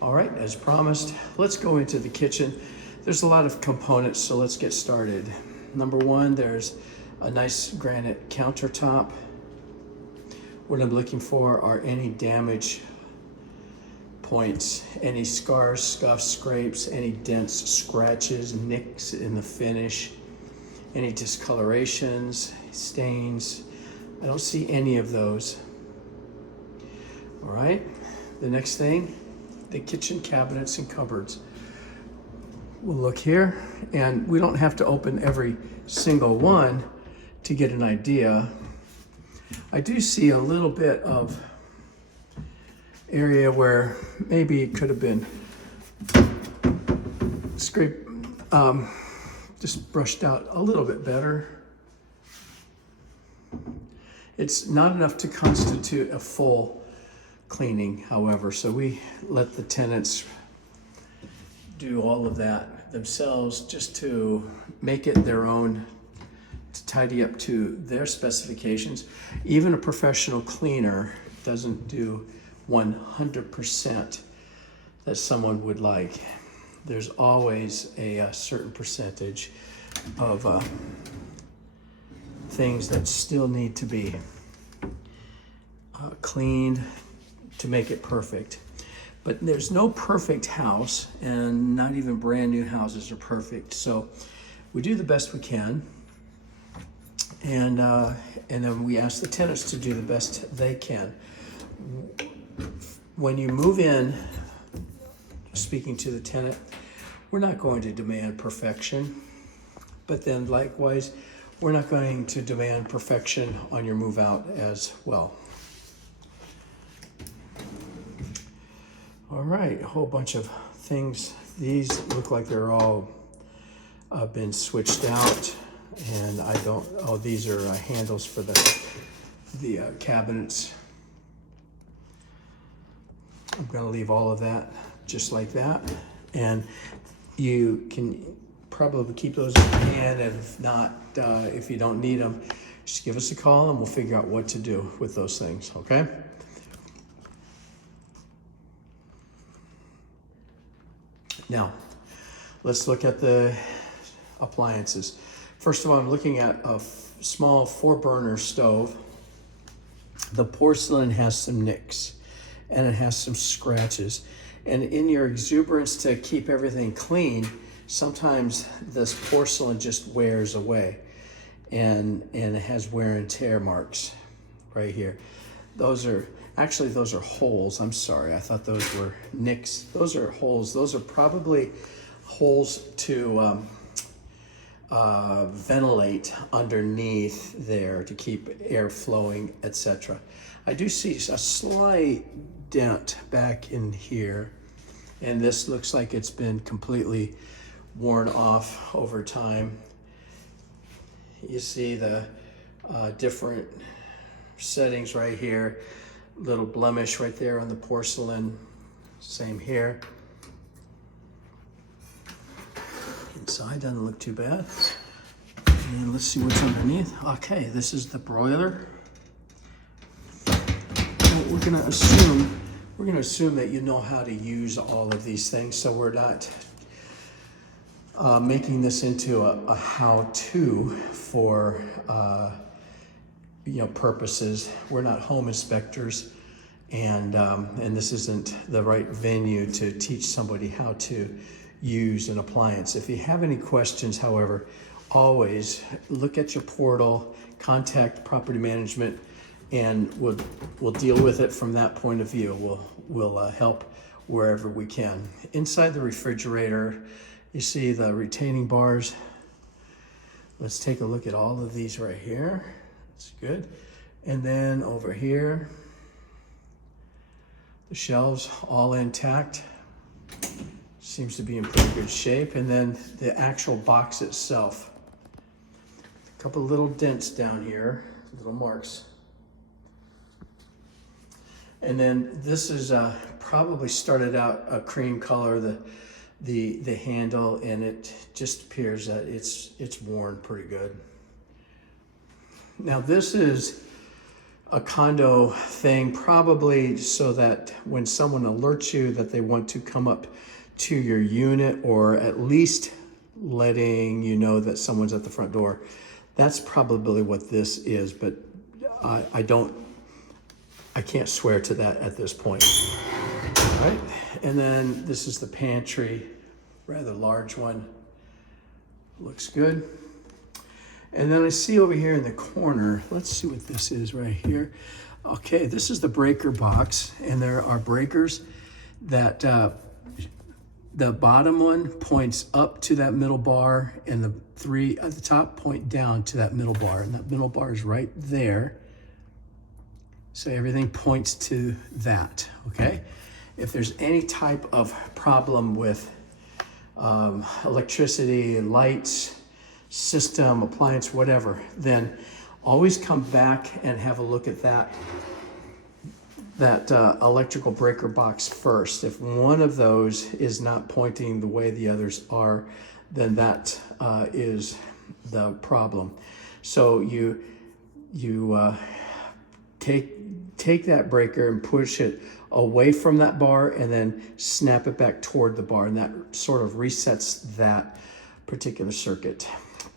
All right, as promised, let's go into the kitchen. There's a lot of components, so let's get started. Number one, there's a nice granite countertop. What I'm looking for are any damage points, any scars, scuffs, scrapes, any dents, scratches, nicks in the finish, any discolorations, stains. I don't see any of those. All right, the next thing, the kitchen cabinets and cupboards. We'll look here, and we don't have to open every single one to get an idea. I do see a little bit of area where maybe it could have been scraped, just brushed out a little bit better. It's not enough to constitute a full cleaning, however, so we let the tenants do all of that themselves just to make it their own, to tidy up to their specifications. Even a professional cleaner doesn't do 100% that someone would like. There's always a certain percentage of things that still need to be cleaned to make it perfect. But there's no perfect house, and not even brand new houses are perfect. So we do the best we can, and then we ask the tenants to do the best they can. When you move in, speaking to the tenant, we're not going to demand perfection, but then likewise, we're not going to demand perfection on your move out as well. All right, a whole bunch of things. These look like they're all been switched out, and I don't, oh, these are handles for the cabinets. I'm gonna leave all of that just like that. And you can probably keep those in your hand, and if not, if you don't need them, just give us a call and we'll figure out what to do with those things, okay? Now, let's look at the appliances. First of all, I'm looking at a small 4-burner stove. The porcelain has some nicks and it has some scratches. And in your exuberance to keep everything clean, sometimes this porcelain just wears away, and it has wear and tear marks right here. Those are holes. I'm sorry, I thought those were nicks. Those are holes. Those are probably holes to ventilate underneath there to keep air flowing, etc. I do see a slight dent back in here, and this looks like it's been completely worn off over time. You see the different settings right here. Little blemish right there on the porcelain. Same here. Inside doesn't look too bad. And let's see what's underneath. Okay, this is the broiler. We're gonna assume that you know how to use all of these things, so we're not making this into a how-to for purposes. We're not home inspectors, and this isn't the right venue to teach somebody how to use an appliance. If you have any questions, however, always look at your portal, contact property management, and we'll deal with it from that point of view. We'll help wherever we can. Inside the refrigerator, you see the retaining bars. Let's take a look at all of these right here. That's good. And then over here, the shelves all intact. Seems to be in pretty good shape. And then the actual box itself. A couple little dents down here, little marks. And then this is probably started out a cream color, the handle, and it just appears that it's worn pretty good. Now this is a condo thing, probably so that when someone alerts you that they want to come up to your unit, or at least letting you know that someone's at the front door. That's probably what this is, but I can't swear to that at this point. All right, and then this is the pantry, rather large one. Looks good. And then I see over here in the corner, let's see what this is right here. Okay, this is the breaker box, and there are breakers that the bottom one points up to that middle bar, and the three at the top point down to that middle bar, and that middle bar is right there. So everything points to that, okay? If there's any type of problem with electricity, lights, system, appliance, whatever, then always come back and have a look at that electrical breaker box first. If one of those is not pointing the way the others are, then that is the problem. So you take that breaker and push it away from that bar, and then snap it back toward the bar, and that sort of resets that particular circuit.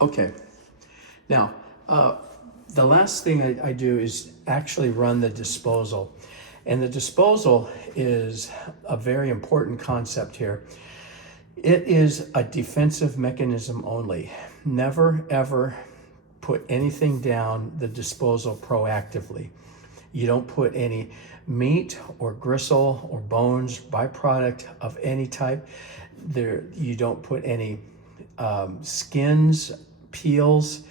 Okay, now the last thing I do is actually run the disposal. And the disposal is a very important concept here. It is a defensive mechanism only. Never ever put anything down the disposal proactively. You don't put any meat or gristle or bones, byproduct of any type. You don't put any skins, peels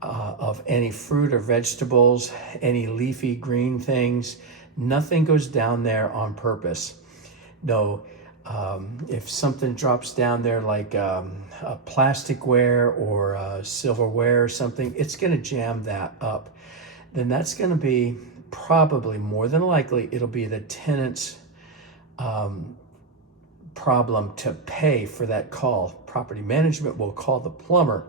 of any fruit or vegetables, any leafy green things. Nothing goes down there on purpose. No, if something drops down there like a plasticware or silverware or something, it's going to jam that up. Then that's going to be probably, more than likely, it'll be the tenant's problem to pay for that call. Property management will call the plumber,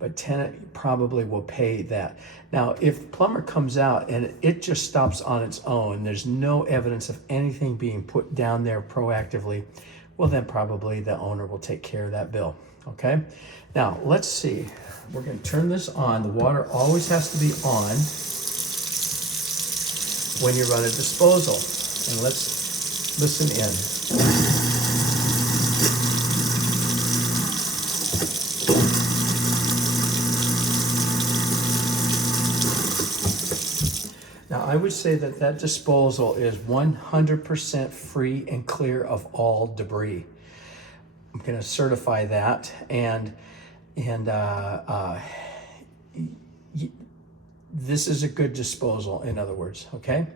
but tenant probably will pay that. Now, if plumber comes out and it just stops on its own, there's no evidence of anything being put down there proactively, well, then probably the owner will take care of that bill, okay? Now, let's see. We're gonna turn this on. The water always has to be on when you run a disposal. And let's listen in. Now, I would say that disposal is 100% free and clear of all debris. I'm going to certify that, and this is a good disposal, in other words, okay?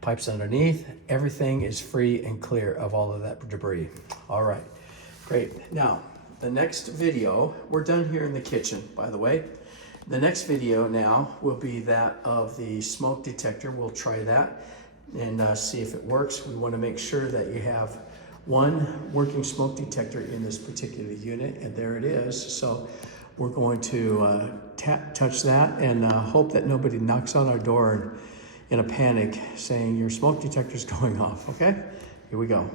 Pipes underneath, everything is free and clear of all of that debris. All right, great. Now, the next video, we're done here in the kitchen, by the way. The next video now will be that of the smoke detector. We'll try that and see if it works. We want to make sure that you have one working smoke detector in this particular unit, and there it is. So we're going to touch that and hope that nobody knocks on our door in a panic saying your smoke detector's going off, okay? Here we go.